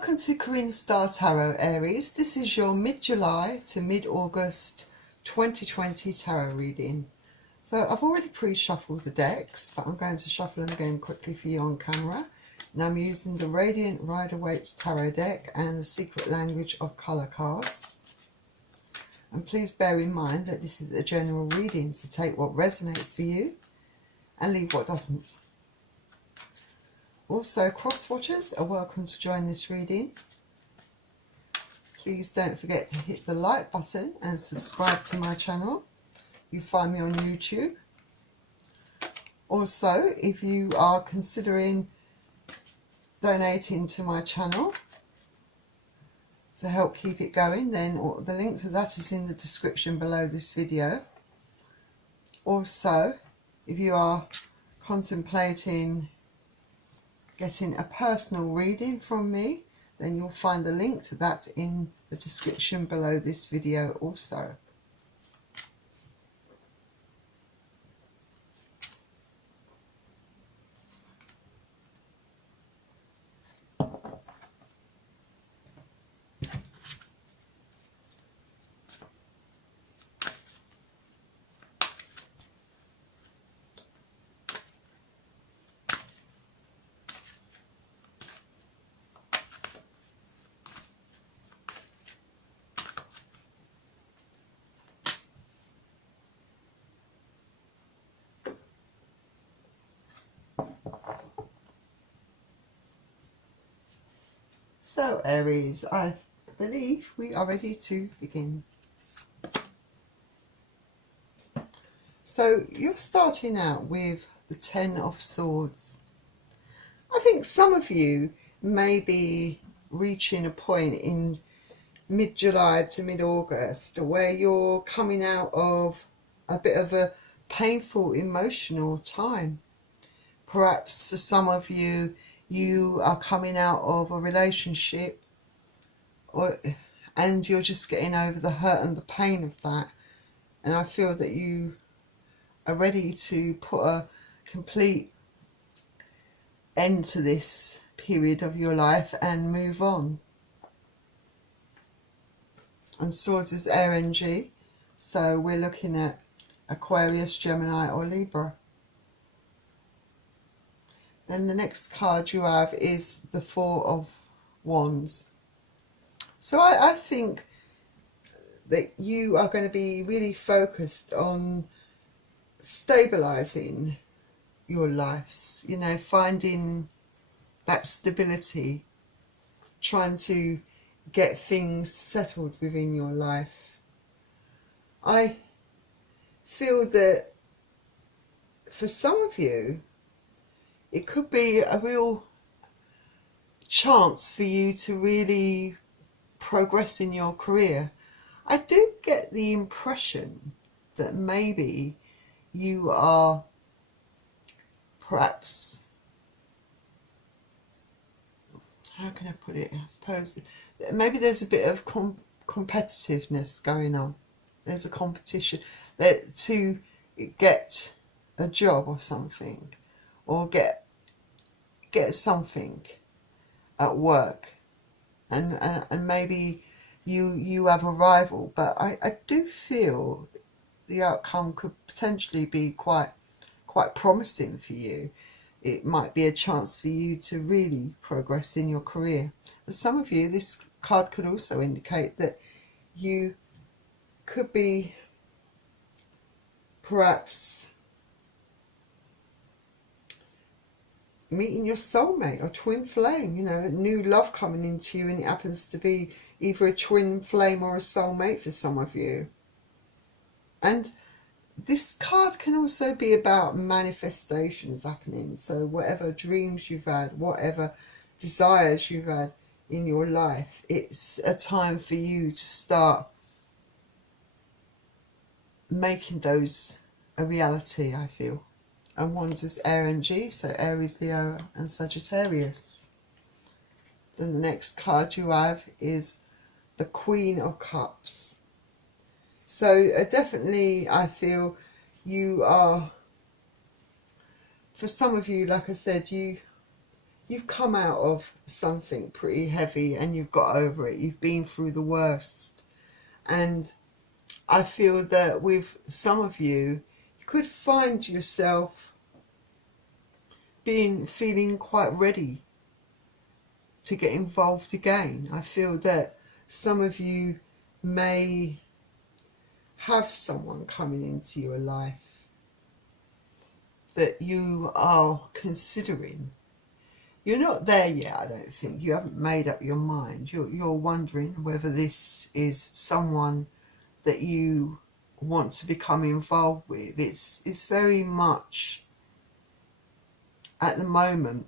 Welcome to Karina Star Tarot, Aries. This is your mid-July to mid-August 2020 tarot reading. So I've already pre-shuffled the decks, but I'm going to shuffle them again quickly for you on camera. And I'm using the Radiant Rider-Waite Tarot deck and the Secret Language of Colour cards. And please bear in mind that this is a general reading, so take what resonates for you and leave what doesn't. Also, cross-watchers are welcome to join this reading. Please don't forget to hit the like button and subscribe to my channel. You find me on YouTube. Also, if you are considering donating to my channel to help keep it going, then the link to that is in the description below this video. Also, if you are contemplating getting a personal reading from me, then you'll find the link to that in the description below this video also. So Aries, I believe we are ready to begin. So you're starting out with the Ten of Swords. I think some of you may be reaching a point in mid-July to mid-August where you're coming out of a bit of a painful emotional time. Perhaps for some of you, you are coming out of a relationship and you're just getting over the hurt and the pain of that. And I feel that you are ready to put a complete end to this period of your life and move on. And Swords is air energy, so we're looking at Aquarius, Gemini or Libra. Then the next card you have is the Four of Wands. So I think that you are going to be really focused on stabilising your lives, you know, finding that stability, trying to get things settled within your life. I feel that for some of you, it could be a real chance for you to really progress in your career. I do get the impression that maybe you are perhaps, how can I put it, I suppose, maybe there's a bit of competitiveness going on. There's a competition that to get a job or something, or get something at work, and maybe you have a rival, but I do feel the outcome could potentially be quite promising for you. It might be a chance for you to really progress in your career. For some of you, this card could also indicate that you could be perhaps meeting your soulmate or twin flame, you know, new love coming into you, and it happens to be either a twin flame or a soulmate for some of you. And this card can also be about manifestations happening. So whatever dreams you've had, whatever desires you've had in your life, it's a time for you to start making those a reality, I feel. And Wands is air energy, so Aries, Leo and Sagittarius. Then the next card you have is the Queen of Cups. So definitely I feel you are, for some of you, like I said, you you've come out of something pretty heavy and you've got over it. You've been through the worst. And I feel that with some of you, you could find yourself feeling quite ready to get involved again. I feel that some of you may have someone coming into your life that you are considering. You're not there yet, I don't think. You haven't made up your mind. You're wondering whether this is someone that you want to become involved with. It's very much, at the moment,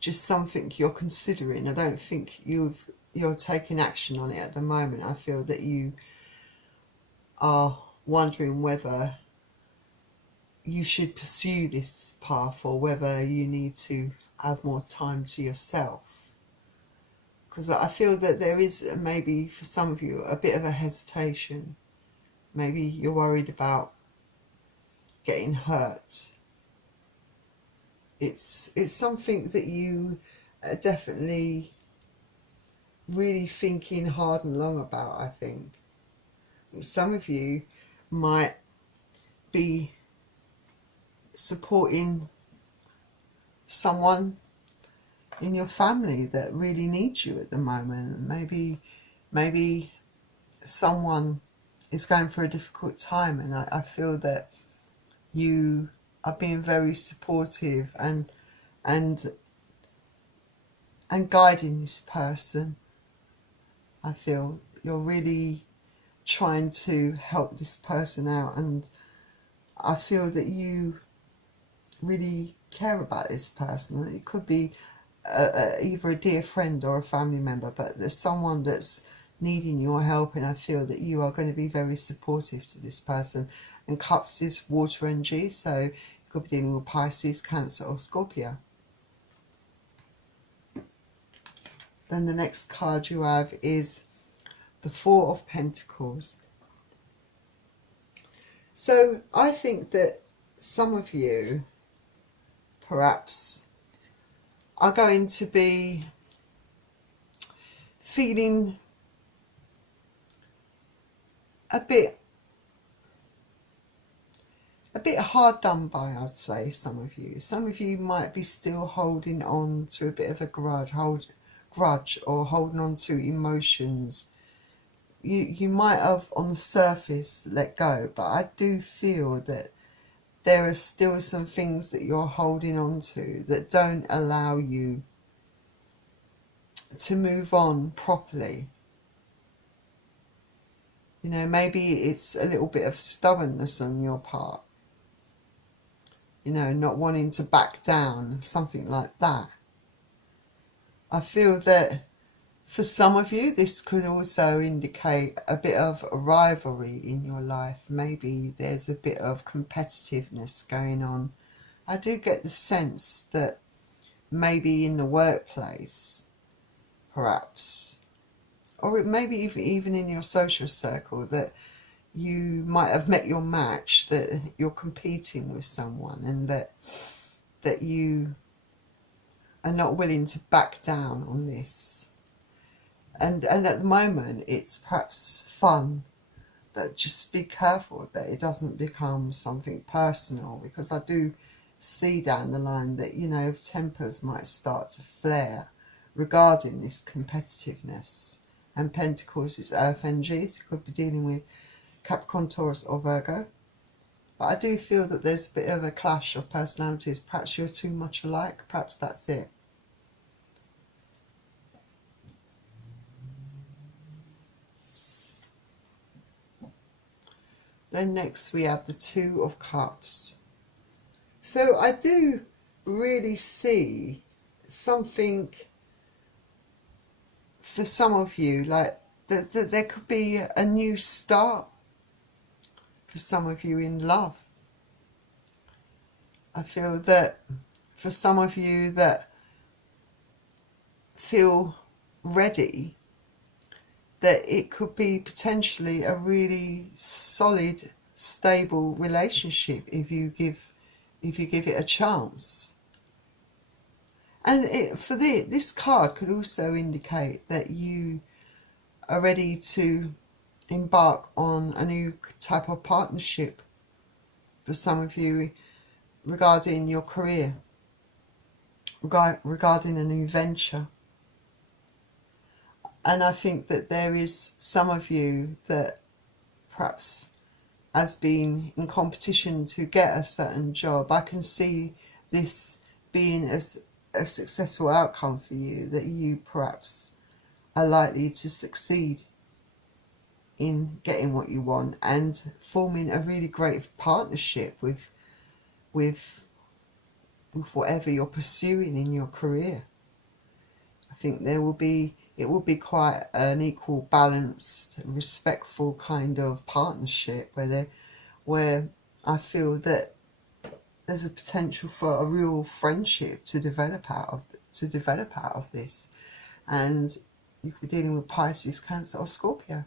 just something you're considering. I don't think you're taking action on it at the moment. I feel that you are wondering whether you should pursue this path or whether you need to have more time to yourself. Because I feel that there is maybe for some of you a bit of a hesitation. Maybe you're worried about getting hurt. It's something that you are definitely really thinking hard and long about, I think. Some of you might be supporting someone in your family that really needs you at the moment. Maybe someone is going through a difficult time, and I feel that you are being very supportive and guiding this person. I feel you're really trying to help this person out, and I feel that you really care about this person. It could be either a dear friend or a family member, but there's someone that's needing your help, and I feel that you are going to be very supportive to this person. And Cups is water energy, so you could be dealing with Pisces, Cancer or Scorpio. Then the next card you have is the Four of Pentacles. So I think that some of you perhaps are going to be feeling a bit hard done by, I'd say. Some of you might be still holding on to a bit of a grudge or holding on to emotions. You might have on the surface let go, but I do feel that there are still some things that you're holding on to that don't allow you to move on properly. You know, maybe it's a little bit of stubbornness on your part. You know, not wanting to back down, something like that. I feel that for some of you, this could also indicate a bit of a rivalry in your life. Maybe there's a bit of competitiveness going on. I do get the sense that maybe in the workplace, perhaps, or it maybe even in your social circle, that you might have met your match, that you're competing with someone, and that you are not willing to back down on this. And at the moment, it's perhaps fun, but just be careful that it doesn't become something personal, because I do see down the line that, you know, tempers might start to flare regarding this competitiveness. And Pentacles is earth energy, so you could be dealing with Capricorn, Taurus or Virgo. But I do feel that there's a bit of a clash of personalities. Perhaps you're too much alike, perhaps that's it. Then next we have the Two of Cups. So I do really see something for some of you, like that there could be a new start for some of you in love. I feel that for some of you that feel ready, that it could be potentially a really solid, stable relationship if you give it a chance. And for this card could also indicate that you are ready to embark on a new type of partnership for some of you regarding your career, regarding a new venture. And I think that there is some of you that perhaps has been in competition to get a certain job. I can see this being a successful outcome for you, that you perhaps are likely to succeed in getting what you want and forming a really great partnership with whatever you're pursuing in your career. I think it will be quite an equal, balanced, respectful kind of partnership where I feel that there's a potential for a real friendship to develop out of this. And you could be dealing with Pisces, Cancer or Scorpio.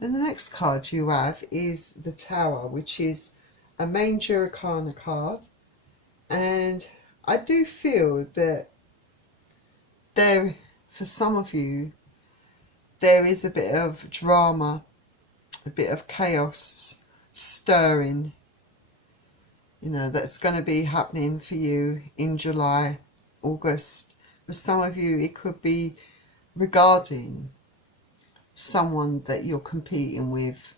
Then the next card you have is the Tower, which is a Major Arcana card. And I do feel that there, for some of you, there is a bit of drama, a bit of chaos stirring, you know, that's going to be happening for you in July, August. For some of you, it could be regarding someone that you're competing with.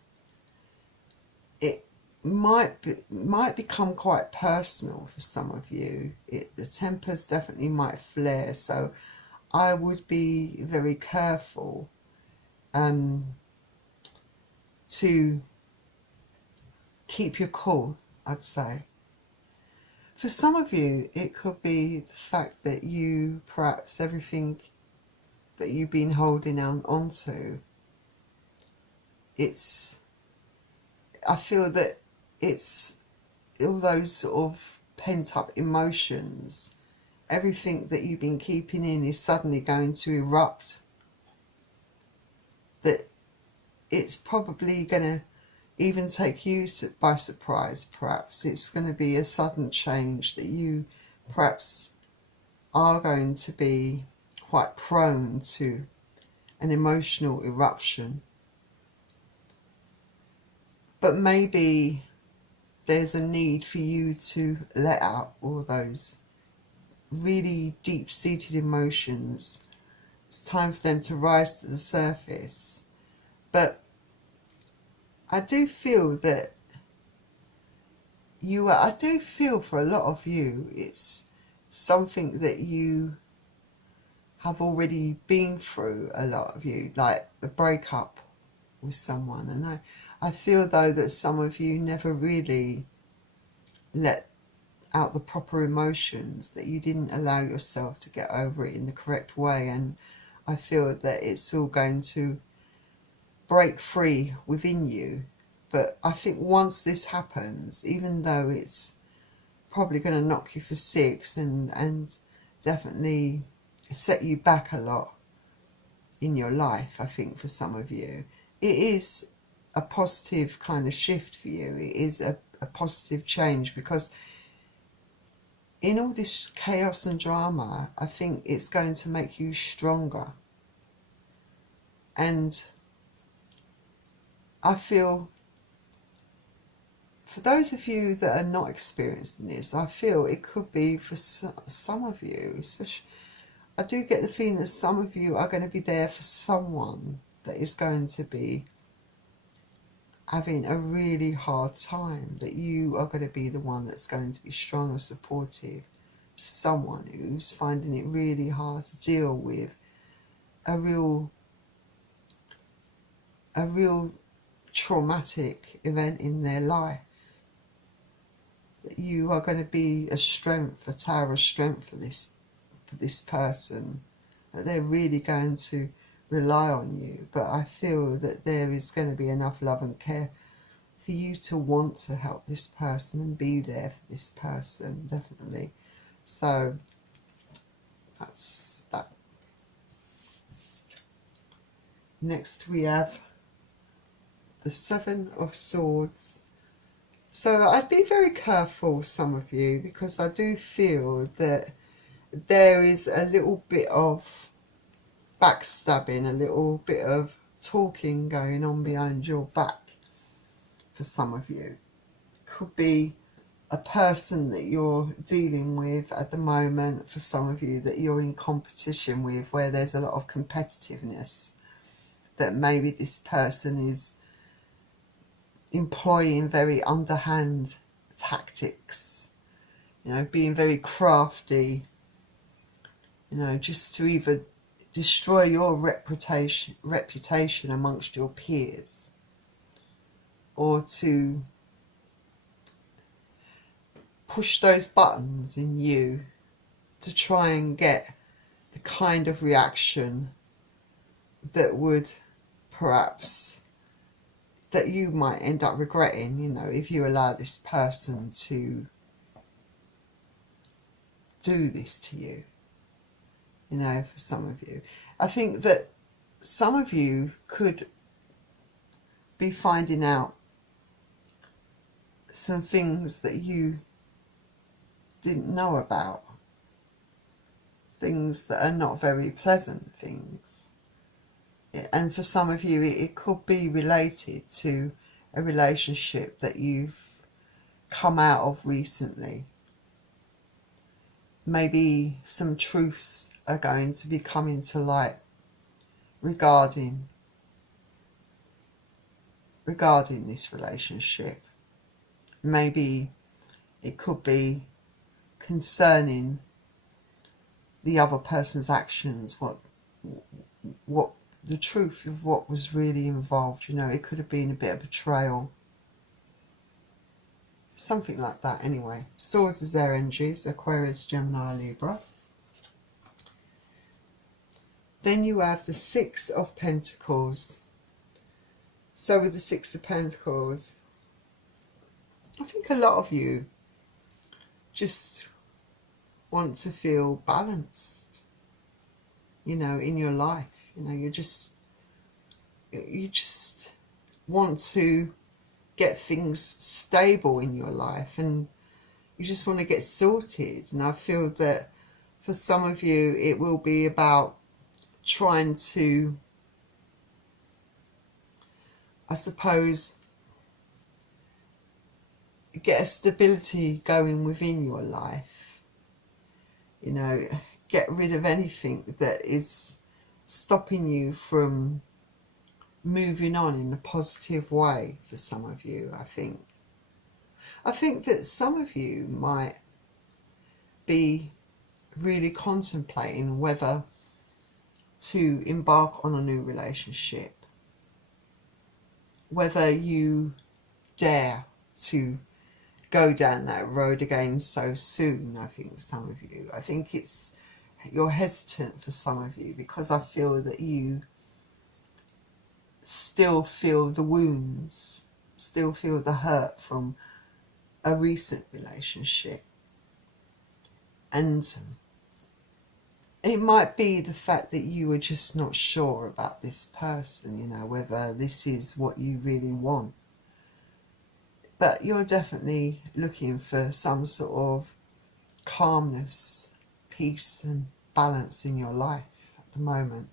It might become quite personal for some of you. The tempers definitely might flare, so I would be very careful to keep your cool, I'd say. For some of you, it could be the fact that you, perhaps everything that you've been holding onto, I feel that it's all those sort of pent up emotions, everything that you've been keeping in is suddenly going to erupt. That it's probably going to even take you by surprise, perhaps. It's going to be a sudden change that you perhaps are going to be quite prone to an emotional eruption. But maybe there's a need for you to let out all those really deep-seated emotions. It's time for them to rise to the surface. But I do feel that I do feel for a lot of you, it's something that you have already been through, a lot of you, like a breakup with someone. And I feel though that some of you never really let out the proper emotions, that you didn't allow yourself to get over it in the correct way. And I feel that it's all going to break free within you. But I think once this happens, even though it's probably going to knock you for six and definitely set you back a lot in your life, I think for some of you, it is a positive kind of shift for you. It is a positive change, because in all this chaos and drama, I think it's going to make you stronger. And I feel, for those of you that are not experiencing this, I feel it could be for some of you, especially, I do get the feeling that some of you are going to be there for someone that is going to be having a really hard time, that you are going to be the one that's going to be strong and supportive to someone who's finding it really hard to deal with a real traumatic event in their life. That you are going to be a strength, a tower of strength for this person, that they're really going to rely on you. But I feel that there is going to be enough love and care for you to want to help this person and be there for this person, definitely. So that's that. Next we have the Seven of Swords. So I'd be very careful, some of you, because I do feel that there is a little bit of backstabbing, a little bit of talking going on behind your back for some of you. Could be a person that you're dealing with at the moment, for some of you, that you're in competition with, where there's a lot of competitiveness, that maybe this person is employing very underhand tactics, you know, being very crafty, you know, just to either destroy your reputation amongst your peers, or to push those buttons in you to try and get the kind of reaction that would perhaps, that you might end up regretting, you know, if you allow this person to do this to you, you know, for some of you. I think that some of you could be finding out some things that you didn't know about, things that are not very pleasant things. And for some of you, it could be related to a relationship that you've come out of recently. Maybe some truths are going to be coming to light regarding this relationship. Maybe it could be concerning the other person's actions, what the truth of what was really involved. You know, it could have been a bit of betrayal, something like that. Anyway, Swords is their energies: Aquarius, Gemini, Libra. Then you have the Six of Pentacles. So with the Six of Pentacles, I think a lot of you just want to feel balanced, you know, in your life. You know, you just want to get things stable in your life, and you just want to get sorted. And I feel that for some of you, it will be about trying to, I suppose, get a stability going within your life. You know, get rid of anything that is stopping you from moving on in a positive way. For some of you, I think that some of you might be really contemplating whether to embark on a new relationship, whether you dare to go down that road again so soon. I think some of you, I think you're hesitant for some of you, because I feel that you still feel the wounds, still feel the hurt from a recent relationship. And it might be the fact that you are just not sure about this person, you know, whether this is what you really want. But you're definitely looking for some sort of calmness, peace and balance in your life at the moment.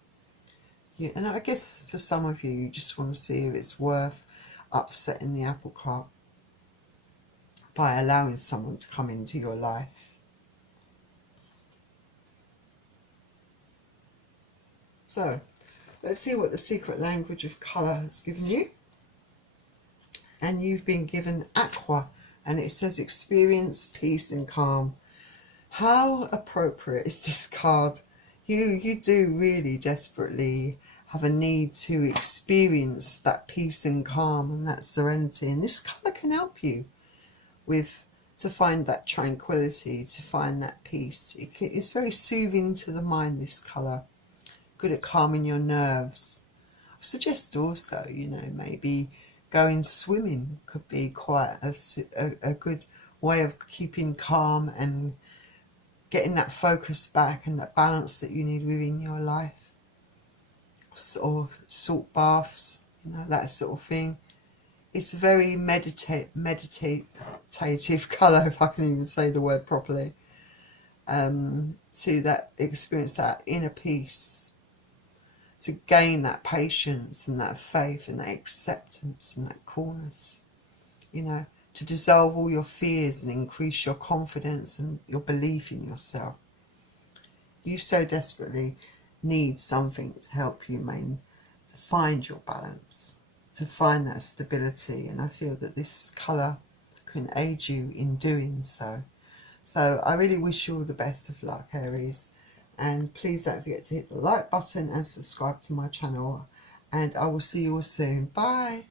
Yeah, and I guess for some of you, you just want to see if it's worth upsetting the apple cart by allowing someone to come into your life. So let's see what the secret language of colour has given you. And you've been given Aqua, and it says experience peace and calm. How appropriate is this card? You do really desperately have a need to experience that peace and calm and that serenity, and this colour can help you to find that tranquility, to find that peace. It's very soothing to the mind, this colour. Good at calming your nerves. I suggest also, you know, maybe going swimming could be quite a good way of keeping calm and getting that focus back and that balance that you need within your life. Or salt baths, you know, that sort of thing. It's a very meditative colour, if I can even say the word properly, to that experience, that inner peace, to gain that patience and that faith and that acceptance and that coolness, you know, to dissolve all your fears and increase your confidence and your belief in yourself. You so desperately need something to help you to find your balance, to find that stability, and I feel that this colour can aid you in doing so. So I really wish you all the best of luck, Aries, and please don't forget to hit the like button and subscribe to my channel, and I will see you all soon. Bye.